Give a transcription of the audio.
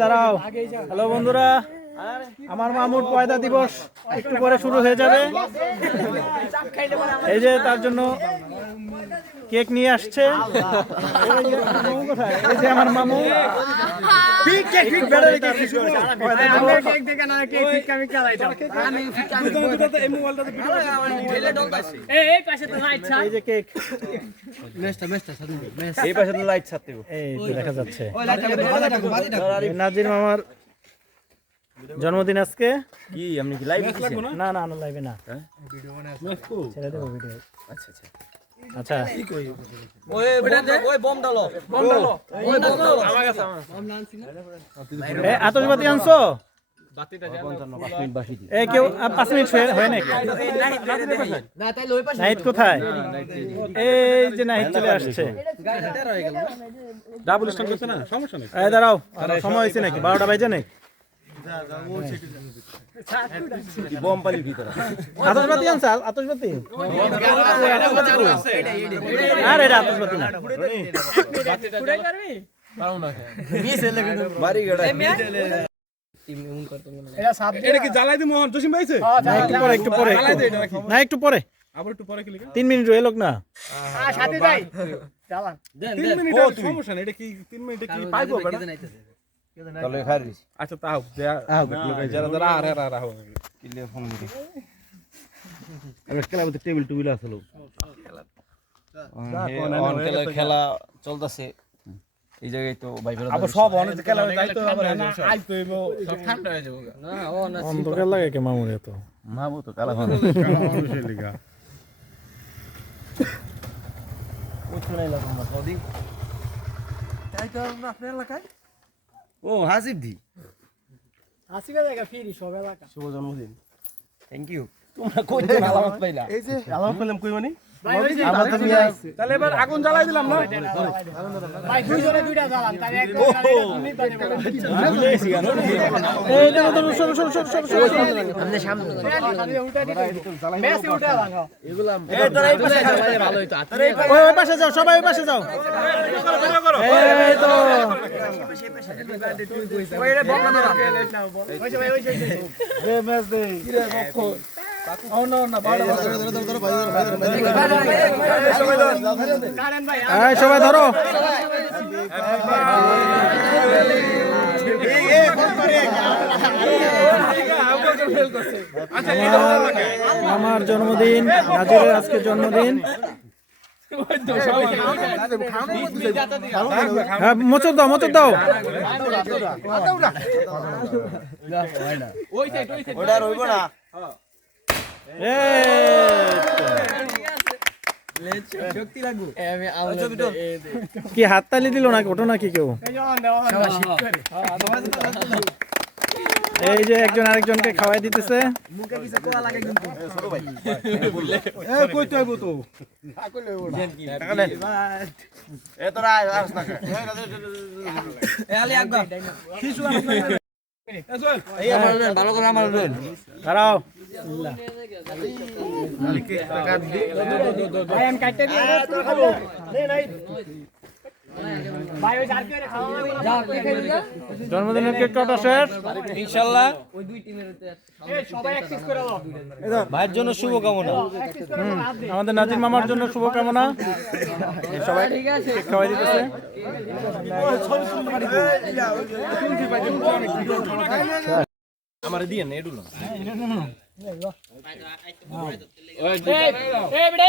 দাঁড়াও। হ্যালো বন্ধুরা, আমার মামুর পয়দা দিবস একটু পরে শুরু হয়ে যাবে। এই যে তার জন্য কেক নিয়ে আসছে। এই যে আমার মামু। পয়দা দিবস। এই যে কেক এই পাশে তো লাইট ছাড়তে এই দেখা যাচ্ছে। এই নাজির মামার জন্মদিন আজকে। কি আপনি কি লাইভ না? না না লাইভে না। হ্যাঁ? ছেড়ে দেবো ভিডিও আচ্ছা আচ্ছা। আচ্ছা। এ আতশবাতি আনছো? এ কেউ আ, পাঁচ মিনিট হয়ে হয় নাকি নাহিদ কোথায়? এই যে নাহিদ চলে আসছে। ডাবল স্ট্যান্ড করছে না? সমস্যা নেই। এই দাঁড়াও সময় হয়েছে নাকি? বারোটা বাজে নাকি? আনছে আর এটা আতশবাতি না। বাড়ি গড়া এটা কি জ্বালাই দিই মোহন জসিম ভাইছে না একটু পরে একটু পরে জ্বালাই একটু- দে এটা নাকি? না একটু পরে। আবার একটু পরে কি লিখা তিন মিনিট রয়ে লোক না সমস্যা এটা কি তিন মিনিটে কি পাইবো বেটা তাহলে খারিস। আচ্ছা তাও যারা যারা আর আর আর হবে কিলে ফোন দিবি। টেবিল টুবিল আসলো খেলা খেলা চলতেছে। এই জায়গায় তো ভাই ফেরত আবার সব অনেক খেলা যাইতো আবার আজ তো এবো সব ঠান্ডা হয়ে যাবে অন্ধকার লাগে কে মামুর এত মাবো তো? কালা ফোন মানুষের লিগা ও হাসিফ দি। হাসিবে জায়গা ফিরি সব এলাকা। শুভ জন্মদিন। থ্যাংক ইউ তোমরা কই আলামত পাইলা? এই যে আলামত পেলাম কই মানে? তাহলে এবার আগুন জ্বালাই দিলাম না? ভাই দুইজনে দুইটা জ্বালান তাহলে একদম ওই ওই সবাই ওই ধরো আমার- জন্মদিন, নাজিরের আজকে জন্মদিন হ্যাঁ মোচর দাও মোচর দাও ওটা রইব না। কি হাততালি দিল নাকি ওঠো নাকি কেউ এই যে একজন আরেকজনকে খাওয়াই দিতেছে এ তোরা আস দাঁড়াও নাই জন্মদিনের কেক কাটা শেষ? দাও ভাইয়ের জন্য শুভ কামনা এক পিস করে দাও হাত দে আমাদের নাজির মামার জন্য শুভকামনা। সবাই খাওয়াই দিতেছে। আমার দিয়ে না এডুলো এই এই বড়ে